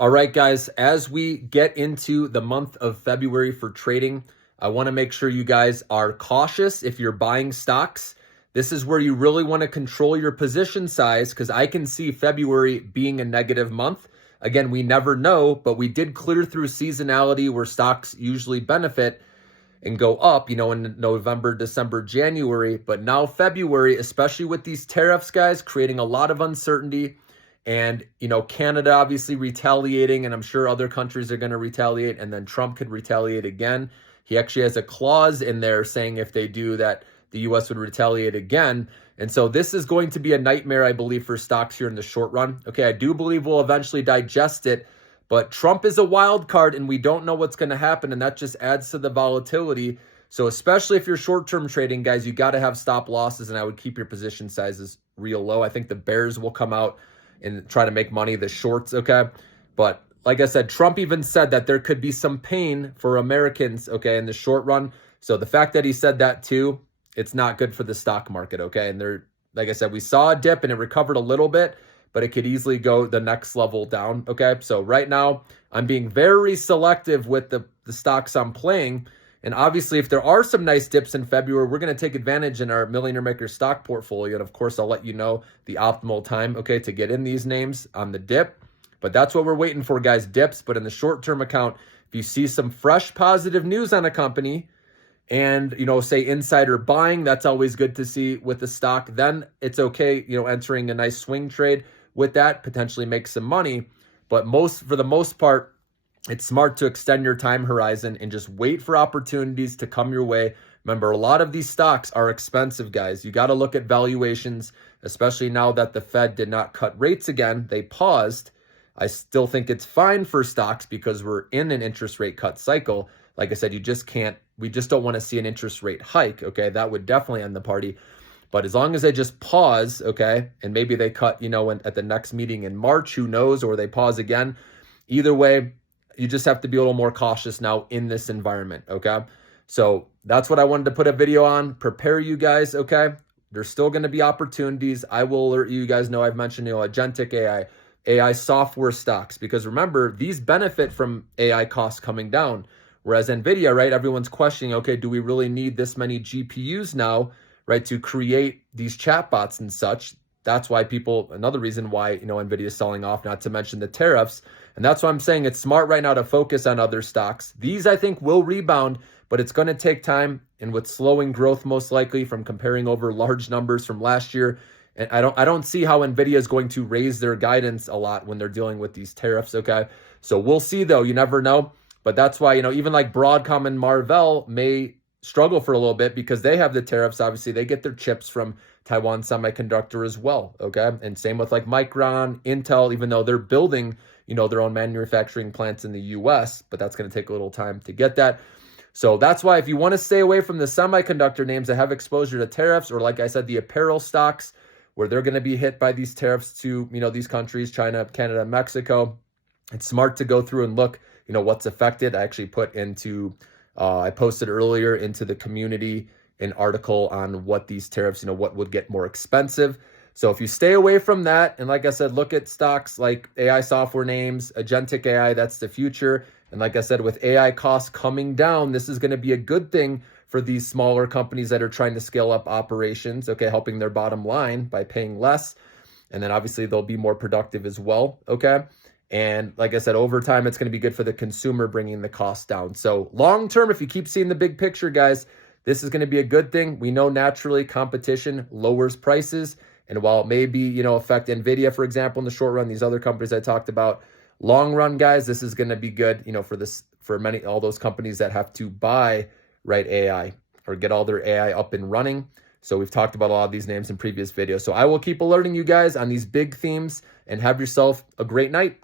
All right, guys, as we get into the month of February for trading, I want to make sure you guys are cautious if you're buying stocks. This is where you really want to control your position size because I can see February being a negative month. Again, we never know, but we did clear through seasonality where stocks usually benefit and go up, in November, December, January. But now February, especially with these tariffs, guys, creating a lot of uncertainty. And, Canada obviously retaliating, and I'm sure other countries are going to retaliate, and then Trump could retaliate again. He actually has a clause in there saying if they do that, the US would retaliate again. And so this is going to be a nightmare, I believe, for stocks here in the short run. Okay, I do believe we'll eventually digest it, but Trump is a wild card and we don't know what's going to happen, and that just adds to the volatility. So especially if you're short-term trading, guys, you got to have stop losses, and I would keep your position sizes real low. I think the bears will come out and try to make money, the shorts, okay? But like I said, Trump even said that there could be some pain for Americans, okay, in the short run. So the fact that he said that too, it's not good for the stock market, okay? And like I said, we saw a dip and it recovered a little bit, but it could easily go the next level down, okay? So right now, I'm being very selective with the stocks I'm playing. And obviously, if there are some nice dips in February, we're going to take advantage in our Millionaire Maker stock portfolio. And of course, I'll let you know the optimal time, okay, to get in these names on the dip. But that's what we're waiting for, guys, dips. But in the short-term account, if you see some fresh positive news on a company and, say insider buying, that's always good to see with the stock. Then it's okay, entering a nice swing trade with that, potentially make some money. But for the most part, it's smart to extend your time horizon and just wait for opportunities to come your way. Remember, a lot of these stocks are expensive, guys. You got to look at valuations, especially now that the Fed did not cut rates again. They paused. I still think it's fine for stocks because we're in an interest rate cut cycle. Like I said, we just don't want to see an interest rate hike, okay? That would definitely end the party. But as long as they just pause, okay, and maybe they cut, at the next meeting in March, who knows, or they pause again. Either way, you just have to be a little more cautious now in this environment, okay? So that's what I wanted to put a video on. Prepare you guys, okay? There's still going to be opportunities. I will alert you guys know I've mentioned, agentic AI software stocks, because remember, these benefit from AI costs coming down. Whereas NVIDIA, right, everyone's questioning, okay, do we really need this many GPUs now, right, to create these chatbots and such? That's why another reason why, NVIDIA is selling off, not to mention the tariffs. And that's why I'm saying it's smart right now to focus on other stocks. These, I think, will rebound, but it's going to take time. And with slowing growth, most likely from comparing over large numbers from last year, and I don't see how NVIDIA is going to raise their guidance a lot when they're dealing with these tariffs, okay? So we'll see, though. You never know. But that's why, even like Broadcom and Marvell may struggle for a little bit because they have the tariffs. Obviously, they get their chips from Taiwan Semiconductor as well, okay? And same with like Micron, Intel, even though they're building, their own manufacturing plants in the US, but that's going to take a little time to get that. So that's why if you want to stay away from the semiconductor names that have exposure to tariffs, or like I said, the apparel stocks where they're going to be hit by these tariffs to, these countries, China, Canada, Mexico, it's smart to go through and look, what's affected. I actually I posted earlier into the community an article on what these tariffs, what would get more expensive. So if you stay away from that, and like I said, look at stocks like AI software names, agentic AI, that's the future. And like I said, with AI costs coming down, this is going to be a good thing for these smaller companies that are trying to scale up operations, okay, helping their bottom line by paying less. And then obviously they'll be more productive as well, okay? And like I said, over time, it's going to be good for the consumer, bringing the cost down. So long term, if you keep seeing the big picture, guys, this is going to be a good thing. We know naturally competition lowers prices. And while it may be, affect NVIDIA, for example, in the short run, these other companies I talked about, long run, guys, this is going to be good, for all those companies that have to buy, right, AI or get all their AI up and running. So we've talked about a lot of these names in previous videos. So I will keep alerting you guys on these big themes, and have yourself a great night.